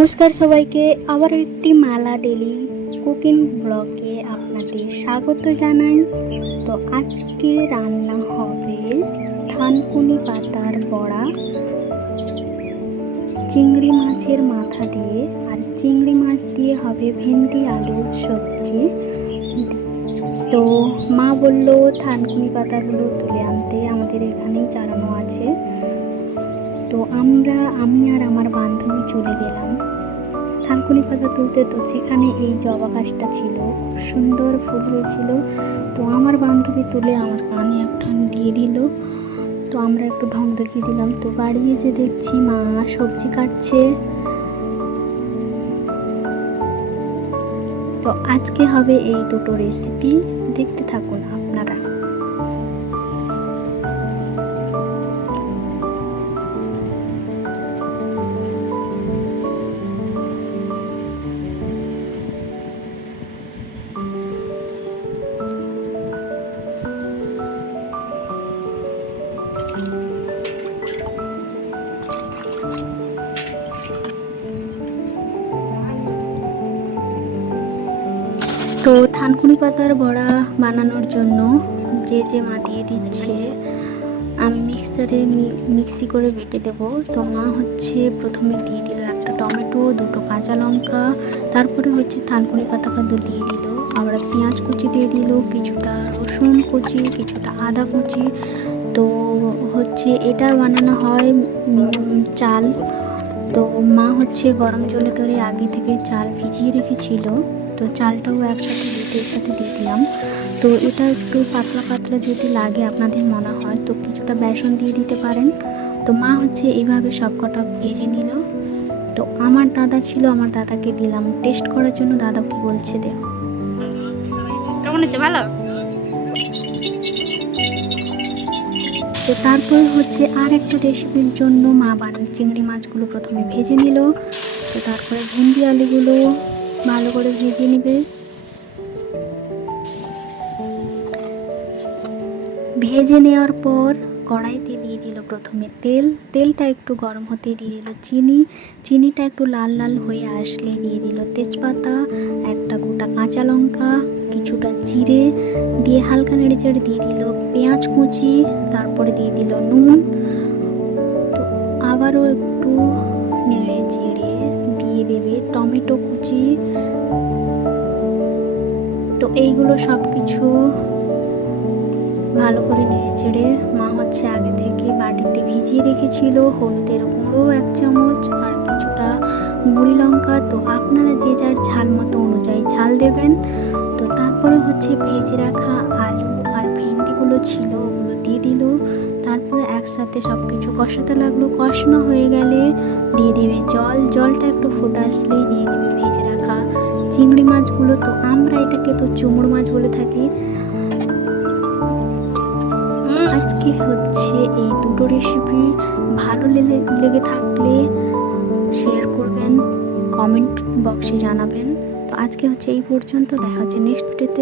নমস্কার সবাইকে, আবার একটি মালা ডেলি কুকিং ব্লগে আপনাদের স্বাগত জানাই। তো আজকে রান্না হবে থানকুনি পাতার বড়া, চিংড়ি মাছের মাথা দিয়ে, আর চিংড়ি মাছ দিয়ে হবে ভেন্ডি আলুর সবজি। তো মা বললো থানকুনি পাতাগুলো তুলে আনতে, আমাদের এখানেই চারানো আছে। তো আমি আর আমার বান্ধবী চলে গেলাম থানকুনি পাতা তুলতে। তো সেখানে এই জবা গাছটা ছিল, খুব সুন্দর ফুল হয়েছিল। তো আমার বান্ধবী তুলে আমার কানে একটা দিয়ে দিল। তো আমরা একটু ঢং দেখিয়ে দিলাম। তো বাড়ি এসে দেখছি মা সবজি কাটছে। তো আজকে হবে এই দুটো রেসিপি, দেখতে থাকুন আপনারা। তো থানকুনি পাতার বড়া বানানোর জন্য যে মা দিয়ে দিচ্ছে, আমি মিক্সি করে বেটে দেবো। তো মা প্রথমে দিয়ে দিল একটা টমেটো, দুটো কাঁচা লঙ্কা, তারপরে থানকুনি পাতাগুলো দিয়ে দিল, আবার পেঁয়াজ কুচি দিয়ে দিল, কিছুটা রসুন কুচি, কিছুটা আদা কুচি। তো এটা বানানো হয় চাল। তো মা গরম জলে করে আগে থেকে চাল ভিজিয়ে রেখেছিল। তো চালটাও একসাথে এর সাথে দিয়ে দিলাম। তো এটা একটু পাতলা পাতলা যদি লাগে আপনাদের মনে হয়, তো কিছুটা বেসন দিয়ে দিতে পারেন। তো মা এইভাবে সব কটা ভেজে নিল। তো আমার দাদা ছিল, আমার দাদাকে দিলাম টেস্ট করার জন্য। দাদা কি বলছে দেখ, কেমন হচ্ছে? ভালো। তো তারপর আর একটা রেসিপির জন্য মা চিংড়ি মাছগুলো প্রথমে ভেজে নিল। তো তারপরে ভেন্ডি আলুগুলো ভালো করে ভেজে নেবে। ভেজে নেওয়ার পর কড়াইতে দিয়ে দিল প্রথমে তেলটা একটু গরম হতে দিয়ে দিল চিনিটা একটু লাল লাল হয়ে আসলে দিয়ে দিল তেজপাতা, একটা গোটা কাঁচা লঙ্কা, কিছুটা জিরে দিয়ে হালকা নেড়েচেড়ে দিয়ে দিল পেঁয়াজ কুচি, তারপরে দিয়ে দিল নুন। তো আবারও একটু নেড়ে চেড়ে দিয়ে দেবে টমেটো কুচি। তো এইগুলো সব কিছু ভালো করে নেড়ে চেড়ে মা আগে থেকে বাটিতে ভিজিয়ে রেখেছিল হলুদের গুঁড়ো 1 চামচ আর কিছুটা গুঁড়ি লঙ্কা। তো আপনারা যে যার ঝাল মতো অনুযায়ী ঝাল দেবেন। তো তারপরে ভেজে রাখা আলু আর ভেন্ডিগুলো ছিল, ওগুলো দিয়ে দিল। তারপরে একসাথে সব কিছু কষাতে লাগলো। কষানো হয়ে গেলে দিয়ে দেবে জলটা একটু ফুটে আসলেই দিয়ে দেবে ভেজে রাখা চিংড়ি মাছগুলো। তো আমরা এটাকে তো চুমুর মাছ বলে থাকি। আজকে এই দুটো রেসিপি ভালো লেগে থাকলে শেয়ার করবেন, কমেন্ট বক্সে জানাবেন। তো আজকে এই পর্যন্ত, দেখা হচ্ছে নেক্সট ভিডিওতে।